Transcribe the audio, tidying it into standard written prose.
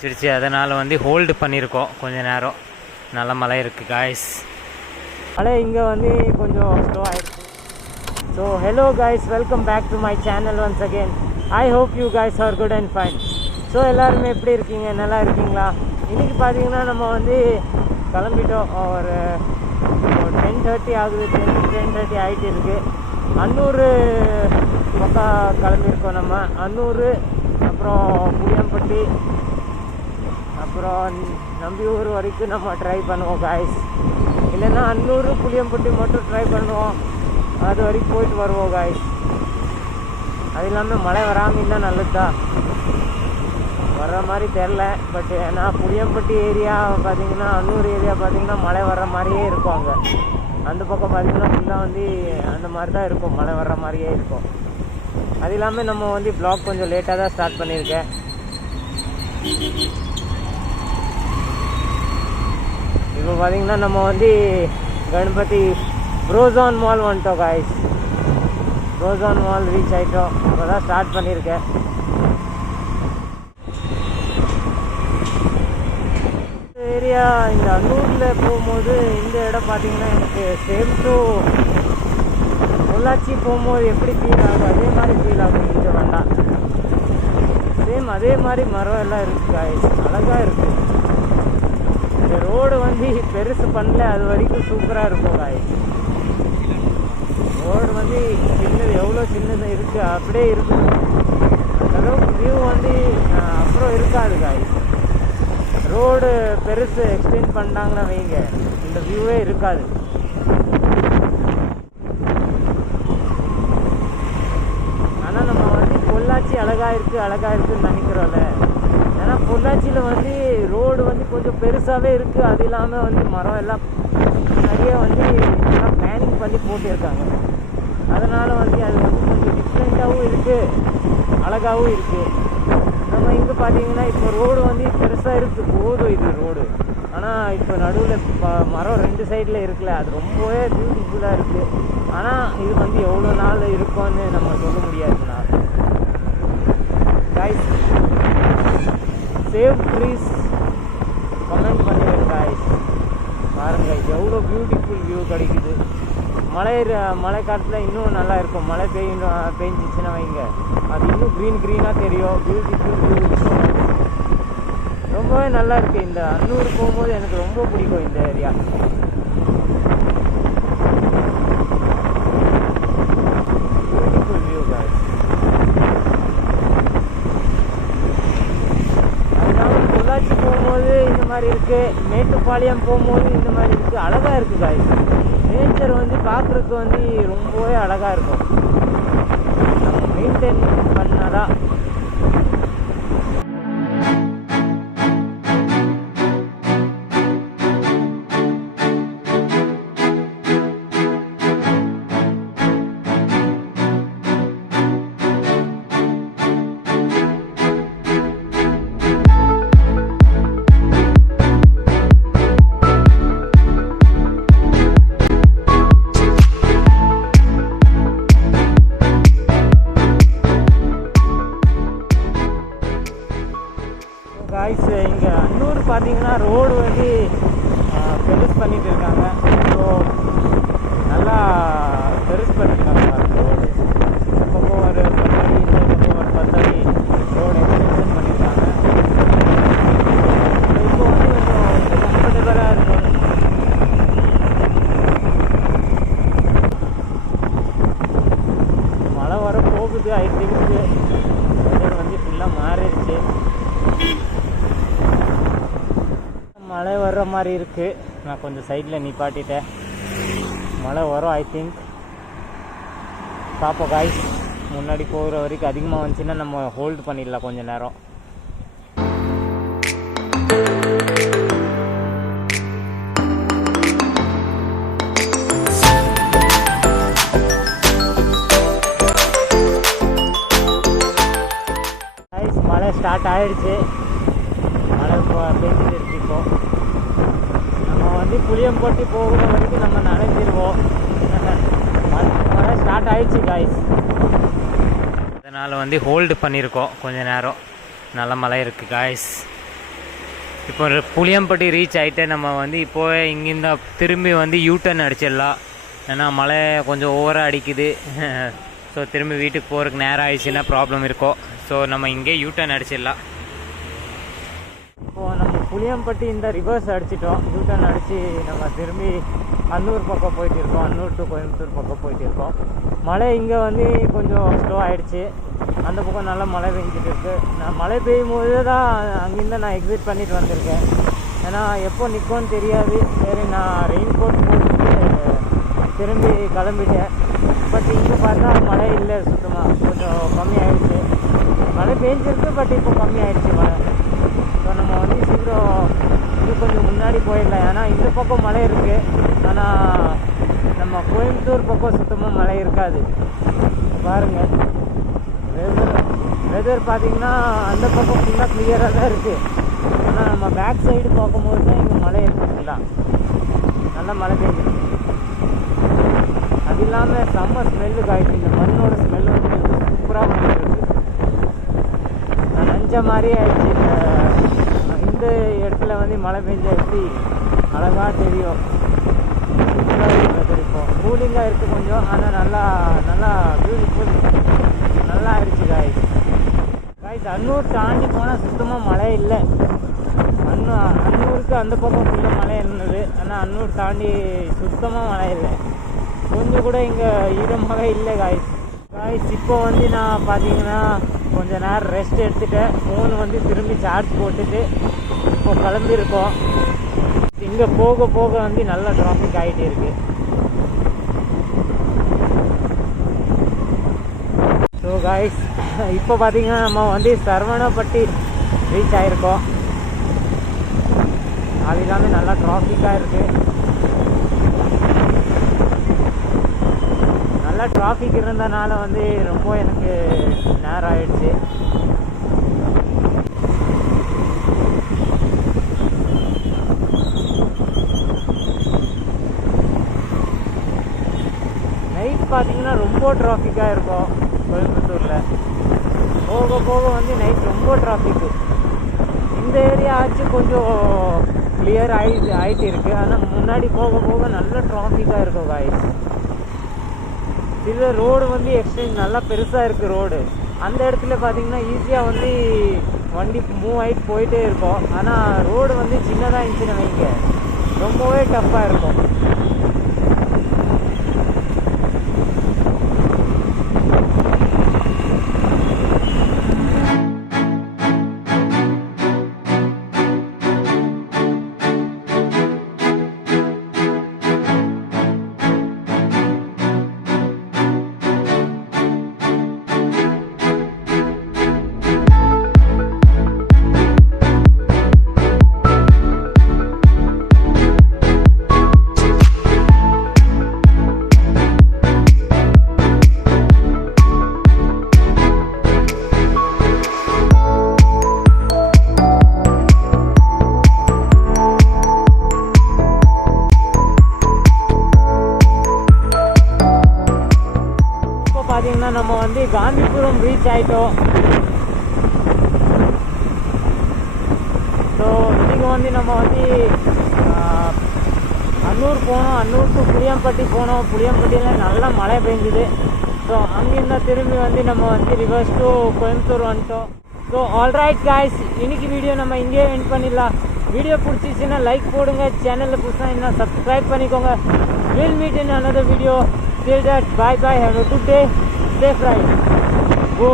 சிரிச்சு அதனால் வந்து ஹோல்டு பண்ணியிருக்கோம் கொஞ்ச நேரம். நல்ல மழை இருக்குது காய்ஸ். மழை இங்கே வந்து கொஞ்சம் ஸ்லோ ஆகிடுச்சு. So hello guys, welcome back to my channel once again. I hope you guys are good and fine. So எல்லாருமே எப்படி இருக்கீங்க? நல்லா இருக்கீங்களா? இன்றைக்கி பார்த்தீங்கன்னா நம்ம வந்து கிளம்பிட்டோம். ஒரு 10:30 ஆகுது. 10:30 ஆகிட்டு இருக்குது. அன்னூர் பக்கம் கிளம்பியிருக்கோம் நம்ம. அன்னூர், அப்புறம் புளியம்பட்டி, அப்புறம் நம்பியூர் வரைக்கும் நம்ம ட்ரை பண்ணுவோம் காய்ஸ். இல்லைன்னா அன்னூர் புளியம்பட்டி மட்டும் ட்ரை பண்ணுவோம். அது வரைக்கும் போயிட்டு வருவோம் காய்ஸ். அது இல்லாமல் மழை வராமல் இருந்தால் நல்லது தான். வர்ற மாதிரி தெரில. பட் ஏன்னா புளியம்பட்டி ஏரியா பார்த்திங்கன்னா, அன்னூர் ஏரியா பார்த்திங்கன்னா மழை வர்ற மாதிரியே இருக்கும். அங்கே அந்த பக்கம் பார்த்திங்கன்னா ஃபுல்லாக வந்து அந்த மாதிரி தான் இருக்கும், மழை வர்ற மாதிரியே இருக்கும். அது இல்லாமல் நம்ம வந்து ப்ளாக் கொஞ்சம் லேட்டாக தான் ஸ்டார்ட் பண்ணியிருக்கேன். இப்போ பார்த்திங்கன்னா நம்ம வந்து கணபதி ப்ரோசான் மால் வந்துட்டோம் காய்ஸ். ப்ரோசான் மால் ரீச் ஆகிட்டோம். இப்போ தான் ஸ்டார்ட் பண்ணியிருக்கேன். ஏரியா இந்த அன்னூரில் போகும்போது இந்த இடம் பார்த்திங்கன்னா எனக்கு சேம் டு பொள்ளாச்சி போகும்போது எப்படி ஃபீல் ஆகும் அதே மாதிரி ஃபீல் ஆகும். இங்கே வேண்டாம், சேம் அதே மாதிரி மரம் எல்லாம் இருக்குது காய்ஸ். அழகாக இருக்குது. இந்த ரோடு வந்து பெருசு பண்ணல, அது வரைக்கும் சூப்பராக இருக்கும் காய்ஸ். ரோடு வந்து சின்னது, எவ்வளோ சின்னது இருக்குது அப்படியே இருக்குது. அந்தளவுக்கு வியூ வந்து அப்புறம் இருக்காது காய்ஸ். ரோடு பெருசு எக்ஸ்டெண்ட் பண்ணிட்டாங்கன்னா வைங்க, இந்த வியூவே இருக்காது. ஆனால் நம்ம வந்து பொள்ளாச்சி அழகாக இருக்குதுன்னு நினைக்கிறோம்ல. ஏன்னா பொள்ளாச்சியில் வந்து ரோடு வந்து கொஞ்சம் பெருசாகவே இருக்குது. அது இல்லாமல் வந்து மரம் எல்லாம் நிறைய வந்து எல்லாம் பிளானிங் பண்ணி போட்டிருக்காங்க. அதனால் வந்து அது வந்து கொஞ்சம் டிஃப்ரெண்ட்டாகவும் இருக்குது, அழகாகவும் இருக்குது. நம்ம இங்கே பார்த்தீங்கன்னா இப்போ ரோடு வந்து பெருசாக இருக்குது, போதும் இது ரோடு. ஆனால் இப்போ நடுவில் மரம் 2 சைடில் இருக்குல்ல, அது ரொம்பவே பியூட்டிஃபுல்லாக இருக்குது. ஆனால் இது வந்து எவ்வளோ நாள் இருக்கும்னு நம்ம சொல்ல முடியாதுண்ணா காய்ஸ். சேவ் ட்ரீஸ் கமெண்ட் பண்ணுவேன் காய்ஸ். பாருங்கள் எவ்வளோ பியூட்டிஃபுல் வியூ கிடைக்குது. மழை காலத்தில் இன்னும் நல்லா இருக்கும். மழை பெஞ்சிச்சுன்னா வைங்க, அது இன்னும் க்ரீனாக தெரியும். பியூட்டிஃபுல் வியூ இருக்கும். ரொம்பவே நல்லா இருக்குது. இந்த அன்னூர் போகும்போது எனக்கு ரொம்ப பிடிக்கும் இந்த ஏரியா. Beautiful view guys. அதனால பொள்ளாச்சி போகும்போது இந்த மாதிரி இருக்குது, மேட்டுப்பாளையம் போகும்போது இந்த மாதிரி இருக்குது. அழகாக இருக்குது காய்ஸ். நேச்சர் வந்து பார்க்குறதுக்கு வந்து ரொம்பவே அழகாக இருக்கும். நம்ம மெயின்டைன் பண்ணாதான். காய்ஸ், இங்கே அன்னூர் பார்த்தீங்கன்னா ரோடு வந்து பெருசு பண்ணிட்டு இருக்காங்க. ஸோ நல்லா பெருசு பண்ணியிருக்காங்க ரோடு. இந்த பக்கம் ஒரு 10 அடி, இந்த பக்கம் ஒரு 10 அடி ரோடு எக்ஸ்டென்ஷன் பண்ணியிருக்காங்க. இப்போ வந்து கொஞ்சம் கம்ஃபர்டபுளாக இருக்கும். மழை வர போகுது. ஐ திங்க் வெதர் வந்து ஃபுல்லாக மாறிடுச்சு. மழை வர்ற மாதிரி இருக்குது. நான் கொஞ்சம் சைடில் நிப்பாட்டிட்டேன். மழை வரும் ஐ திங்க். பார்ப்போம் காய்ஸ். முன்னாடி போகிற வரைக்கும் அதிகமாக வந்துச்சுன்னா நம்ம ஹோல்டு பண்ணிடலாம் கொஞ்சம் நேரம். காய்ஸ், மழை ஸ்டார்ட் ஆகிடுச்சு. மழை பெஞ்சிட்டு இருக்கு. இப்போ நம்ம வந்து புளியம்பட்டி போகிற வரைக்கும் நம்ம நனைஞ்சிருவோம். மழை ஸ்டார்ட் ஆகிடுச்சு காய்ஸ். அதனால் வந்து ஹோல்டு பண்ணியிருக்கோம் கொஞ்ச நேரம். நல்ல மழை இருக்குது காய்ஸ். இப்போ புளியம்பட்டி ரீச் ஆகிட்டு நம்ம வந்து இப்போ இங்கேருந்து திரும்பி வந்து யூட்டர்ன் அடிச்சிடலாம். ஏன்னா மழை கொஞ்சம் ஓவராக அடிக்குது. ஸோ திரும்பி வீட்டுக்கு போகிறதுக்கு நேரம் ஆயிடுச்சுன்னா ப்ராப்ளம் இருக்கும். ஸோ நம்ம இங்கே யூட்டர்ன் அடிச்சிடலாம். இப்போது நம்ம புளியம்பட்டி இந்த ரிவர்ஸ் அடிச்சிட்டோம். யூட்டர்ன் அடித்து நம்ம திரும்பி அன்னூர் பக்கம் போயிட்டு இருக்கோம். அன்னூர் டு கோயம்புத்தூர் பக்கம் போயிட்டு இருக்கோம். மழை இங்கே வந்து கொஞ்சம் ஸ்லோ ஆகிடுச்சு. அந்த பக்கம் நல்லா மழை பெஞ்சிட்டு இருக்கு. நான் மழை பெய்யும் போது தான் அங்கேருந்து நான் எக்ஸிட் பண்ணிட்டு வந்திருக்கேன். ஏன்னா எப்போ நிற்கும்னு தெரியாது. சரி நான் ரெயின் கோட் போட்டுட்டு திரும்பி கிளம்பிட்டேன். பட் இங்கே பார்த்தா மழை இல்லை, சுத்தமாக கொஞ்சம் கம்மியாயிடுச்சு. மழை பெஞ்சிருக்கு, பட் இப்போ கம்மியாயிடுச்சு மழை. ஸோ நம்ம வந்து சீக்கிரம் இது கொஞ்சம் முன்னாடி போயிடலாம். ஏன்னா இந்த பக்கம் மழை இருக்குது, ஆனால் நம்ம கோயம்புத்தூர் பக்கம் சுத்தமாக மழை இருக்காது. பாருங்கள் வெதர் பார்த்திங்கன்னா அந்த பக்கம் ஃபுல்லாக கிளியராக தான் இருக்குது. ஆனால் நம்ம பேக் சைடு பார்க்கும்போது தான் இங்கே மழை இருக்குதுங்களா, நல்லா மழை பெய்யுது. அது இல்லாமல் செம்ம ஸ்மெல்லு காய்ச்சி, இந்த மண்ணோட ஸ்மெல்லு வந்து சூப்பராக வந்துருக்கு. நான் நினச்ச மாதிரியே ஆயிடுச்சு. இந்த இடத்துல வந்து மழை பெஞ்சா எப்படி அழகாக தெரியும். சூப்பராக இருக்குது. இப்போ கூலிங்காக இருக்குது கொஞ்சம், ஆனால் நல்லா நல்லா பியூட்டிஃபுல், நல்லா ஆயிடுச்சு காய்ஸ். அன்னூர் தாண்டி போனால் சுத்தமாக மழை இல்லை. அன்னூருக்கு அந்த பக்கம் ஃபுல்லாக மழை இருந்தது, ஆனால் அன்னூர் தாண்டி சுத்தமாக மழை இல்லை. கொஞ்சம் கூட இங்கே ஈரமாக இல்லை காய்ஸ். இப்போ வந்து நான் பார்த்தீங்கன்னா கொஞ்சம் நேரம் ரெஸ்ட் எடுத்துகிட்டேன். ஃபோன் வந்து திரும்பி சார்ஜ் போட்டுட்டு இப்போ கிளம்பியிருக்கோம். இங்கே போக போக வந்து நல்லா டிராஃபிக் ஆகிட்டே இருக்குது. ஸோ காய்ஸ் இப்போ பார்த்தீங்கன்னா நம்ம வந்து சரவணப்பட்டி ரீச் ஆகிருக்கோம். அது இல்லாமல் நல்லா டிராஃபிக்காக இருக்குது. நல்லா டிராஃபிக் இருந்தனால வந்து ரொம்ப எனக்கு நேரம் ஆயிடுச்சு. நைட் பார்த்தீங்கன்னா ரொம்ப டிராஃபிக்காக இருக்கும் கோயம்புத்தூரில். போக போக வந்து நைட் ரொம்ப டிராஃபிக்கு. இந்த ஏரியா ஆச்சு கொஞ்சம் கிளியர் ஆகிட்டு இருக்குது. ஆனால் முன்னாடி போக போக நல்ல டிராஃபிக்காக இருக்கும் காய்ஸ். சில ரோடு வந்து எக்ஸ்டென்ட் நல்லா பெருசாக இருக்குது ரோடு. அந்த இடத்துல பார்த்திங்கன்னா ஈஸியாக வந்து வண்டி மூவ் ஆகிட்டு போயிட்டே இருக்கும். ஆனால் ரோடு வந்து சின்னதாக இருந்துச்சுன்னு வைங்க, ரொம்பவே டஃப்பாக இருக்கும். நம்ம வந்து காந்திபுரம் ரீச் ஆகிட்டோம். ஸோ இன்றைக்கி வந்து நம்ம வந்து அன்னூர் போனோம். அன்னூர் டு புளியம்பட்டி போனோம். புளியம்பட்டியில் நல்லா மழை பெஞ்சுது. ஸோ அங்கேருந்து திரும்பி வந்து நம்ம வந்து ரிவர்ஸ் டு கோயம்புத்தூர் வந்துட்டோம். ஸோ ஆல்ரைட் காய்ஸ், இன்னைக்கு வீடியோ நம்ம இங்கேயே எண்ட் பண்ணிடலாம். வீடியோ பிடிச்சிச்சின்னா லைக் போடுங்க. சேனலில் புதுசாக என்ன சப்ஸ்கிரைப் பண்ணிக்கோங்க. Will meet in another video. Till that, bye bye, have a good day. Safe ride. Go.